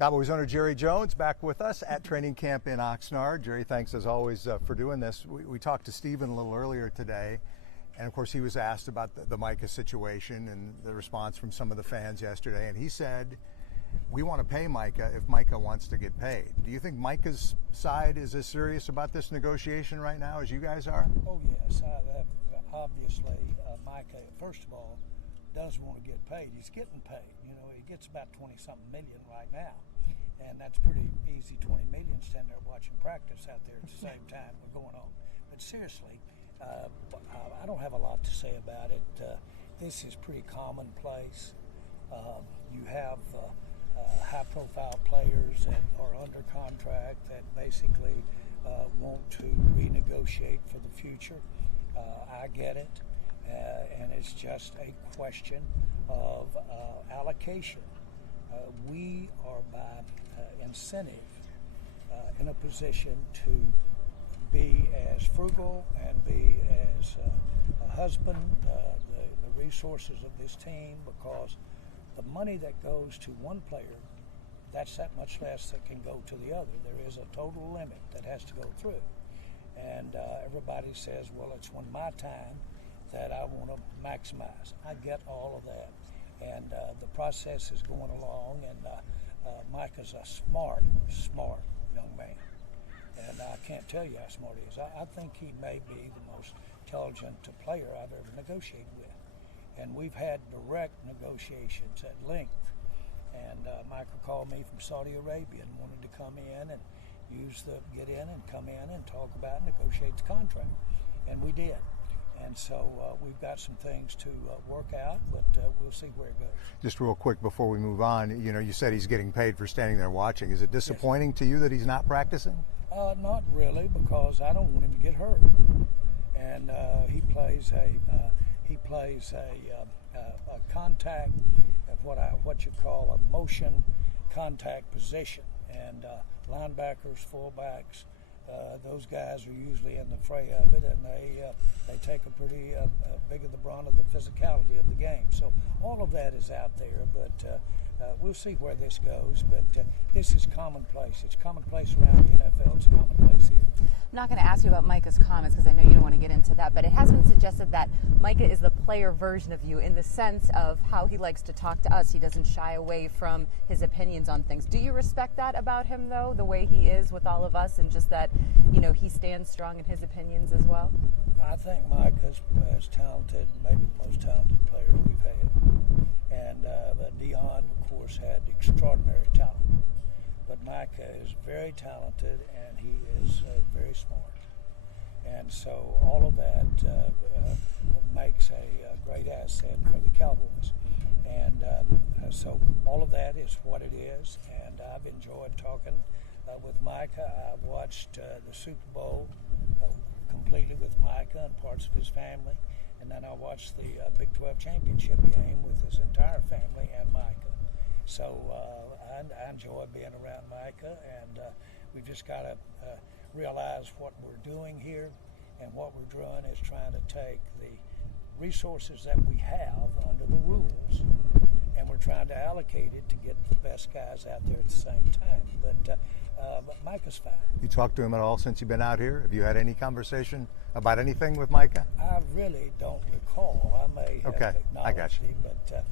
Cowboys owner Jerry Jones back with us at training camp in Oxnard. Jerry, thanks as always for doing this. We talked to Steven a little earlier today, and of course he was asked about the Micah situation and the response from some of the fans yesterday, and he said, we want to pay Micah if Micah wants to get paid. Do you think Micah's side is as serious about this negotiation right now as you guys are? Oh, yes. Obviously, Micah, first of all, does want to get paid. He's getting paid. You know, he gets about 20-something million right now. And that's pretty easy, 20 million, standing there watching practice out there at the same time we're going on. But seriously, I don't have a lot to say about it. This is pretty commonplace. You have high-profile players that are under contract that basically want to renegotiate for the future. I get it. And it's just a question of allocation. We are by incentive in a position to be as frugal and be as a husband the resources of this team, because the money that goes to one player, that's that much less that can go to the other. There is a total limit that has to go through. And everybody says, well, it's when my time that I want to maximize. I get all of that. And the process is going along, and Micah's a smart young man. And I can't tell you how smart he is. I think he may be the most intelligent player I've ever negotiated with. And we've had direct negotiations at length. And Micah called me from Saudi Arabia and wanted to come in and get in and come in and talk about and negotiate the contract. And we did. And so we've got some things to work out, but we'll see where it goes. Just real quick before we move on, you know, you said he's getting paid for standing there watching. Is it disappointing to you that he's not practicing? Not really, because I don't want him to get hurt. And he plays a contact, what you call a motion contact position, and linebackers, fullbacks. Those guys are usually in the fray of it, and they take a pretty big of the brunt of the physicality of the game. So all of that is out there, but we'll see where this goes. But this is commonplace. It's commonplace around the NFL. It's commonplace here. I'm not going to ask you about Micah's comments because I know you don't want to get into that, but it has been suggested that Micah is the player version of you in the sense of how he likes to talk to us. He doesn't shy away from his opinions on things. Do you respect that about him, though, the way he is with all of us, and just that, you know, he stands strong in his opinions as well? I think Micah's as talented, maybe the most talented player we've had. And Dion, of course, had extraordinary talent. But Micah is very talented, and he is very smart. And so all of that makes a great asset for the Cowboys. And so all of that is what it is. And I've enjoyed talking with Micah. I watched the Super Bowl completely with Micah and parts of his family. And then I watched the Big 12 championship game with his entire family and Micah. So I enjoy being around Micah, and we've just got to realize what we're doing here, and what we're doing is trying to take the resources that we have under the rules, and we're trying to allocate it to get the best guys out there at the same time. But Micah's fine. You talked to him at all since you've been out here? Have you had any conversation about anything with Micah? I really don't recall. I may have acknowledged him, but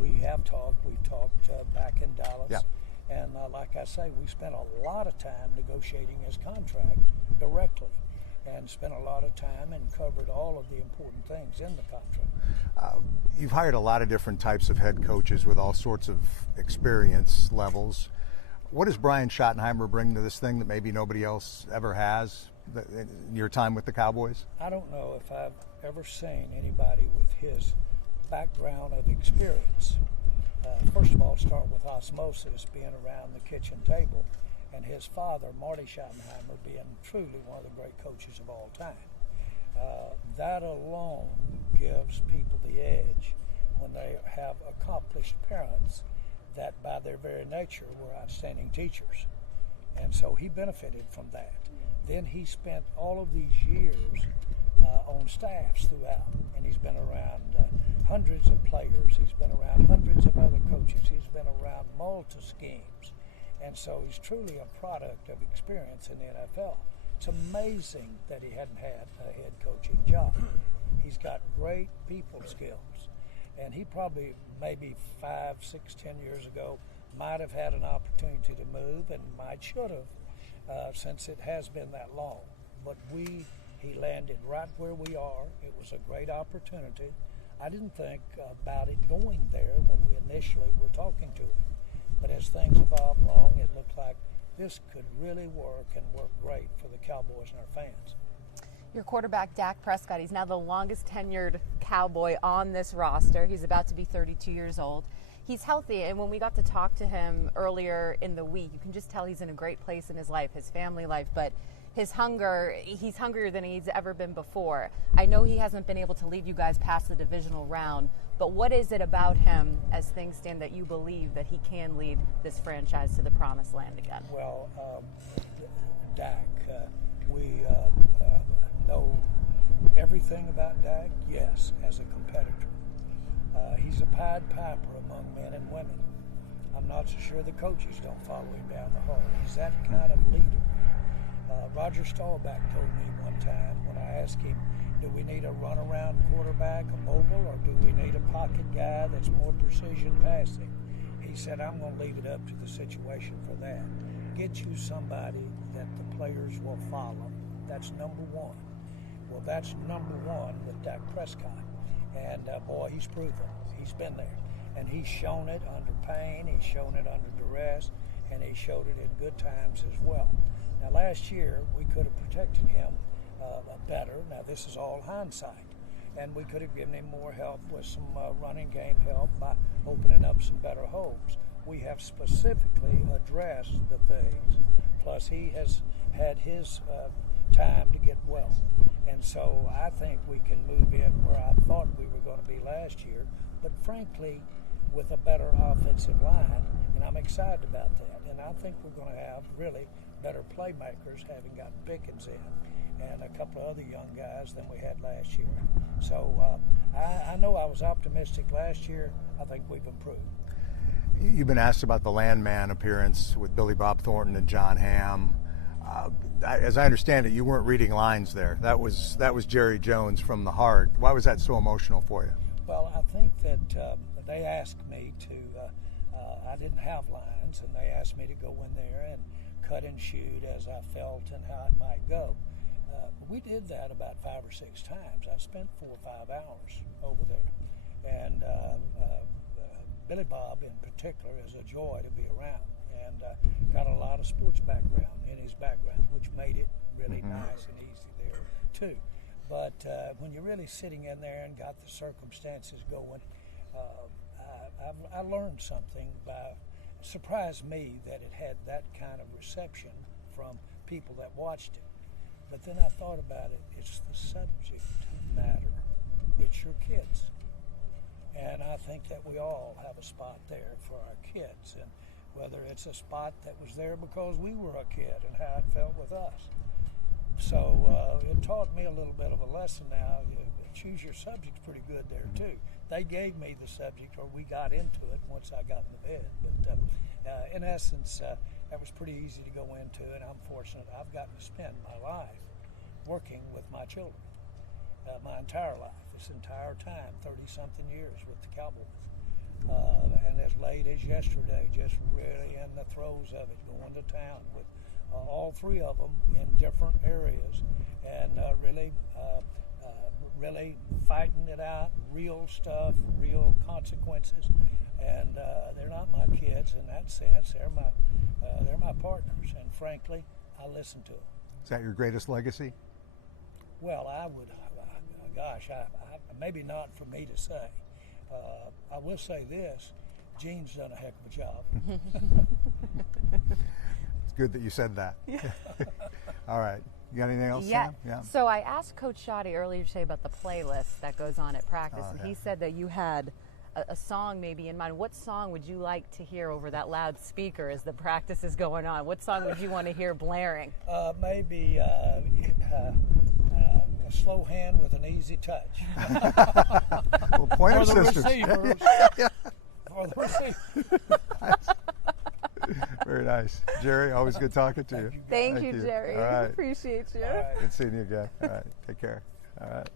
we have talked. We talked back in Dallas. Yeah. And like I say, we spent a lot of time negotiating his contract directly, and spent a lot of time and covered all of the important things in the contract. You've hired a lot of different types of head coaches with all sorts of experience levels. What does Brian Schottenheimer bring to this thing that maybe nobody else ever has in your time with the Cowboys? I don't know if I've ever seen anybody with his background of experience. First of all, start with osmosis, being around the kitchen table, and his father, Marty Schottenheimer, being truly one of the great coaches of all time. That alone gives people the edge when they have accomplished parents that by their very nature were outstanding teachers. And so he benefited from that. Then he spent all of these years on staffs throughout, and he's been around hundreds of players. He's been around hundreds of other coaches. He's been around multi-schemes. And so he's truly a product of experience in the NFL. It's amazing that he hadn't had a head coaching job. He's got great people skills. And he probably maybe 5, 6, 10 years ago might have had an opportunity to move and should have since it has been that long. But he landed right where we are. It was a great opportunity. I didn't think about it going there when we initially were talking to him. But as things evolved along, it looked like this could really work and work great for the Cowboys and our fans. Your quarterback, Dak Prescott, he's now the longest tenured Cowboy on this roster. He's about to be 32 years old. He's healthy, and when we got to talk to him earlier in the week, you can just tell he's in a great place in his life, his family life, but his hunger, he's hungrier than he's ever been before. I know he hasn't been able to lead you guys past the divisional round, but what is it about him as things stand that you believe that he can lead this franchise to the promised land again? Well, Dak, we know everything about Dak, yes, as a competitor. He's a Pied Piper among men and women. I'm not so sure the coaches don't follow him down the hall. He's that kind of leader. Roger Staubach told me one time when I asked him, do we need a runaround quarterback, a mobile, or do we need a pocket guy that's more precision passing? He said, I'm going to leave it up to the situation for that. Get you somebody that the players will follow. That's number one. Well, that's number one with Dak Prescott. And boy, he's proven. He's been there. And he's shown it under pain, he's shown it under duress, and he showed it in good times as well. Now, last year, we could have protected him better. Now, this is all hindsight. And we could have given him more help with some running game help by opening up some better holes. We have specifically addressed the things. Plus, he has had his time to get well. And so I think we can move in where I thought we were going to be last year, but frankly, with a better offensive line, and I'm excited about that. And I think we're going to have really better playmakers, having gotten Pickens in, and a couple of other young guys than we had last year. So I know I was optimistic last year. I think we've improved. You've been asked about the landman appearance with Billy Bob Thornton and John Hamm. As I understand it, you weren't reading lines there. That was Jerry Jones from the heart. Why was that so emotional for you? Well, I think that they asked me to, I didn't have lines, and they asked me to go in there and cut and shoot as I felt and how it might go. We did that about 5 or 6 times. I spent 4 or 5 hours over there. And Billy Bob in particular is a joy to be around, and got a lot of sports background in his background, which made it really nice and easy there too. But when you're really sitting in there and got the circumstances going, I learned something. Surprised me that it had that kind of reception from people that watched it. But then I thought about it. It's the subject matter. It's your kids. And I think that we all have a spot there for our kids. And whether it's a spot that was there because we were a kid and how it felt with us. So it taught me a little bit of a lesson now. Choose your subjects pretty good there too. They gave me the subject, or we got into it once I got in the bed. But in essence, that was pretty easy to go into, and I'm fortunate. I've gotten to spend my life working with my children, my entire life, this entire time, 30-something years with the Cowboys. And as late as yesterday, just really in the throes of it, going to town with all 3 of them in different areas, and really fighting it out, real stuff, real consequences. And they're not my kids in that sense. They're my partners, and frankly, I listen to them. Is that your greatest legacy? Well, I would, maybe not for me to say. I will say this, Gene's done a heck of a job. It's good that you said that. All right. You got anything else, Yeah. Sam? Yeah. So I asked Coach Shoddy earlier today about the playlist that goes on at practice, and he said that you had a song maybe in mind. What song would you like to hear over that loudspeaker as the practice is going on? What song would you want to hear blaring? Maybe a slow hand with an easy touch. Well, Pointer For the Sisters. receivers. For the receivers. Very nice. Jerry, always good talking to you. Thank you, Jerry. All right. Appreciate you. All right. Good seeing you again. All right. Take care. All right.